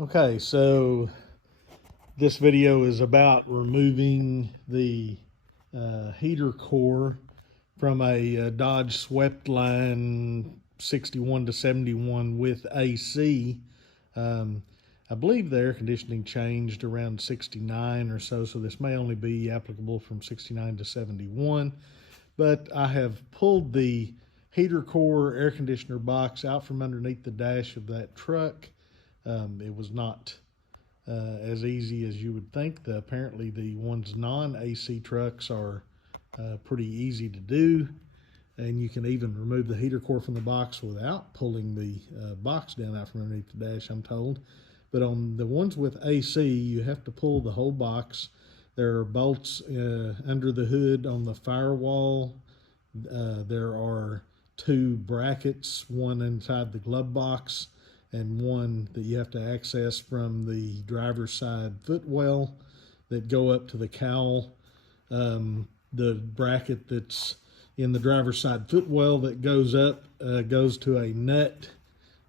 Okay, so this video is about removing the heater core from a Dodge sweptline 61 to 71 with AC. I believe the air conditioning changed around 69 or so, so this may only be applicable from 69 to 71. But I have pulled the heater core air conditioner box out from underneath the dash of that truck. It was not as easy as you would think. Apparently the ones non-AC trucks are pretty easy to do, and you can even remove the heater core from the box without pulling the box down out from underneath the dash, I'm told. But on the ones with AC, you have to pull the whole box. There are bolts under the hood on the firewall. There are two brackets, one inside the glove box and one that you have to access from the driver's side footwell that go up to the cowl. The bracket that's in the driver's side footwell that goes up goes to a nut,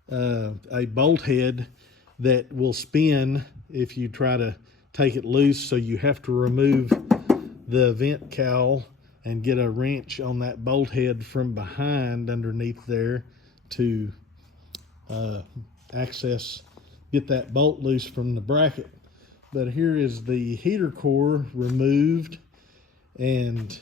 a bolt head that will spin if you try to take it loose. So you have to remove the vent cowl and get a wrench on that bolt head from behind underneath there to get that bolt loose from the bracket. But here is the heater core removed, and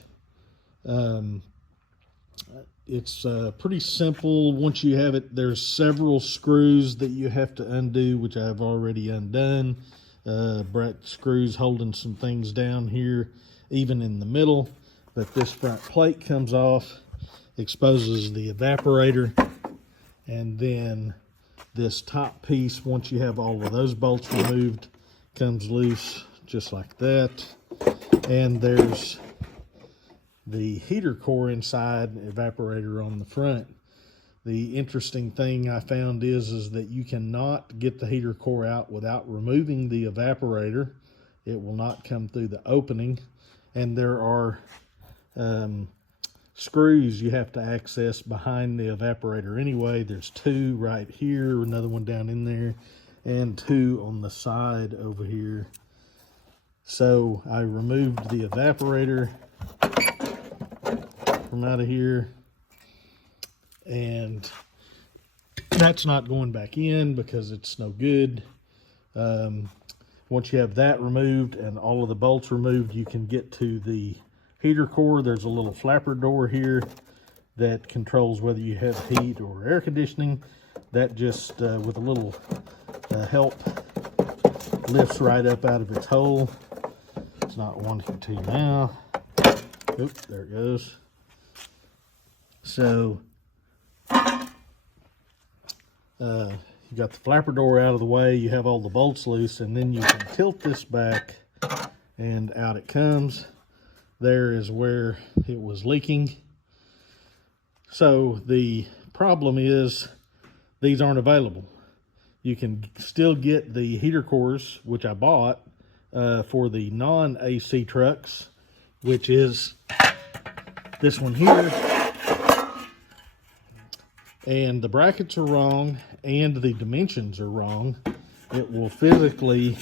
it's pretty simple. Once you have it, there's several screws that you have to undo, which I've already undone. Screws holding some things down here, even in the middle. But this front plate comes off, exposes the evaporator, and then this top piece, once you have all of those bolts removed, comes loose just like that. And there's the heater core inside, evaporator on the front. The interesting thing I found is that you cannot get the heater core out without removing the evaporator. It will not come through the opening. And there are screws you have to access behind the evaporator anyway. There's two right here, another one down in there, and two on the side over here. So I removed the evaporator from out of here, and that's not going back in because it's no good. Once you have that removed and all of the bolts removed, you can get to the heater core. There's a little flapper door here that controls whether you have heat or air conditioning. That just with a little help lifts right up out of its hole. It's not wanting to now. Oops, there it goes. So you got the flapper door out of the way, you have all the bolts loose, and then you can tilt this back and out it comes. There is where it was leaking. So the problem is these aren't available. You can still get the heater cores, which I bought for the non-AC trucks, which is this one here. And the brackets are wrong and the dimensions are wrong. It will physically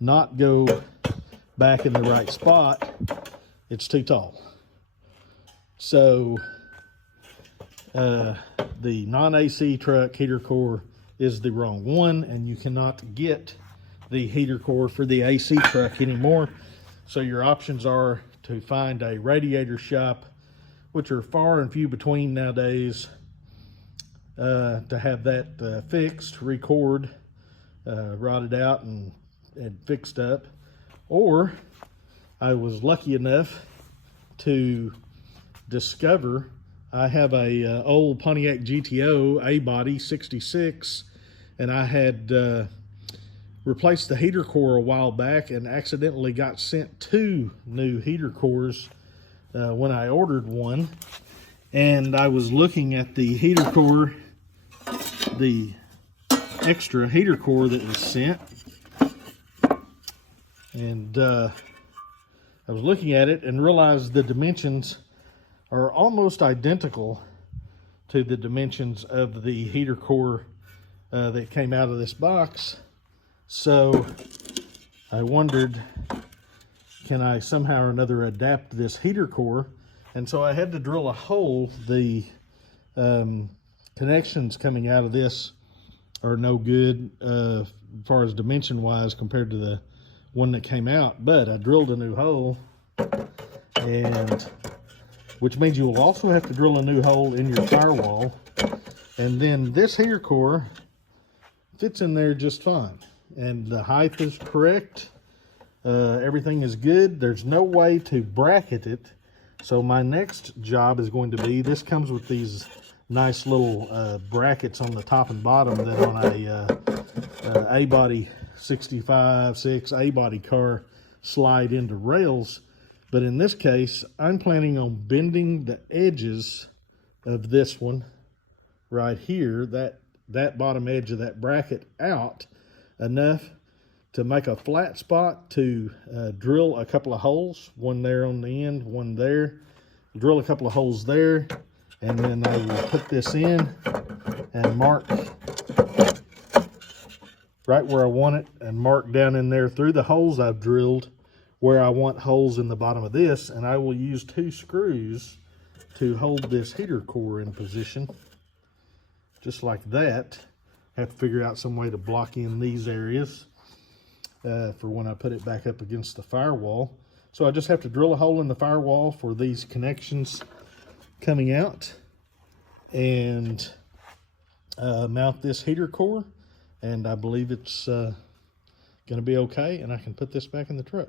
not go back in the right spot. It's too tall. So the non-AC truck heater core is the wrong one, and you cannot get the heater core for the AC truck anymore. So your options are to find a radiator shop, which are far and few between nowadays, to have that fixed, record, rotted out and fixed up. Or I was lucky enough to discover I have a old Pontiac GTO A-body 66, and I had replaced the heater core a while back and accidentally got sent two new heater cores when I ordered one. And I was looking at the heater core, the extra heater core that was sent, and I was looking at it and realized the dimensions are almost identical to the dimensions of the heater core that came out of this box. So I wondered, can I somehow or another adapt this heater core? And so I had to drill a hole. The connections coming out of this are no good as far as dimension wise compared to the one that came out, but I drilled a new hole, and which means you will also have to drill a new hole in your firewall. And then this heater core fits in there just fine, and the height is correct. Everything is good. There's no way to bracket it. So my next job is going to be, this comes with these nice little brackets on the top and bottom that on a A-body 65-6 A-body car slide into rails. But in this case, I'm planning on bending the edges of this one right here, that bottom edge of that bracket out enough to make a flat spot to drill a couple of holes, one there on the end, one there. Drill a couple of holes there, and then I will put this in and mark right where I want it, and mark down in there through the holes I've drilled where I want holes in the bottom of this, and I will use 2 screws to hold this heater core in position, just like that. Have to figure out some way to block in these areas for when I put it back up against the firewall. So I just have to drill a hole in the firewall for these connections coming out, and mount this heater core, and I believe it's going to be okay, and I can put this back in the truck.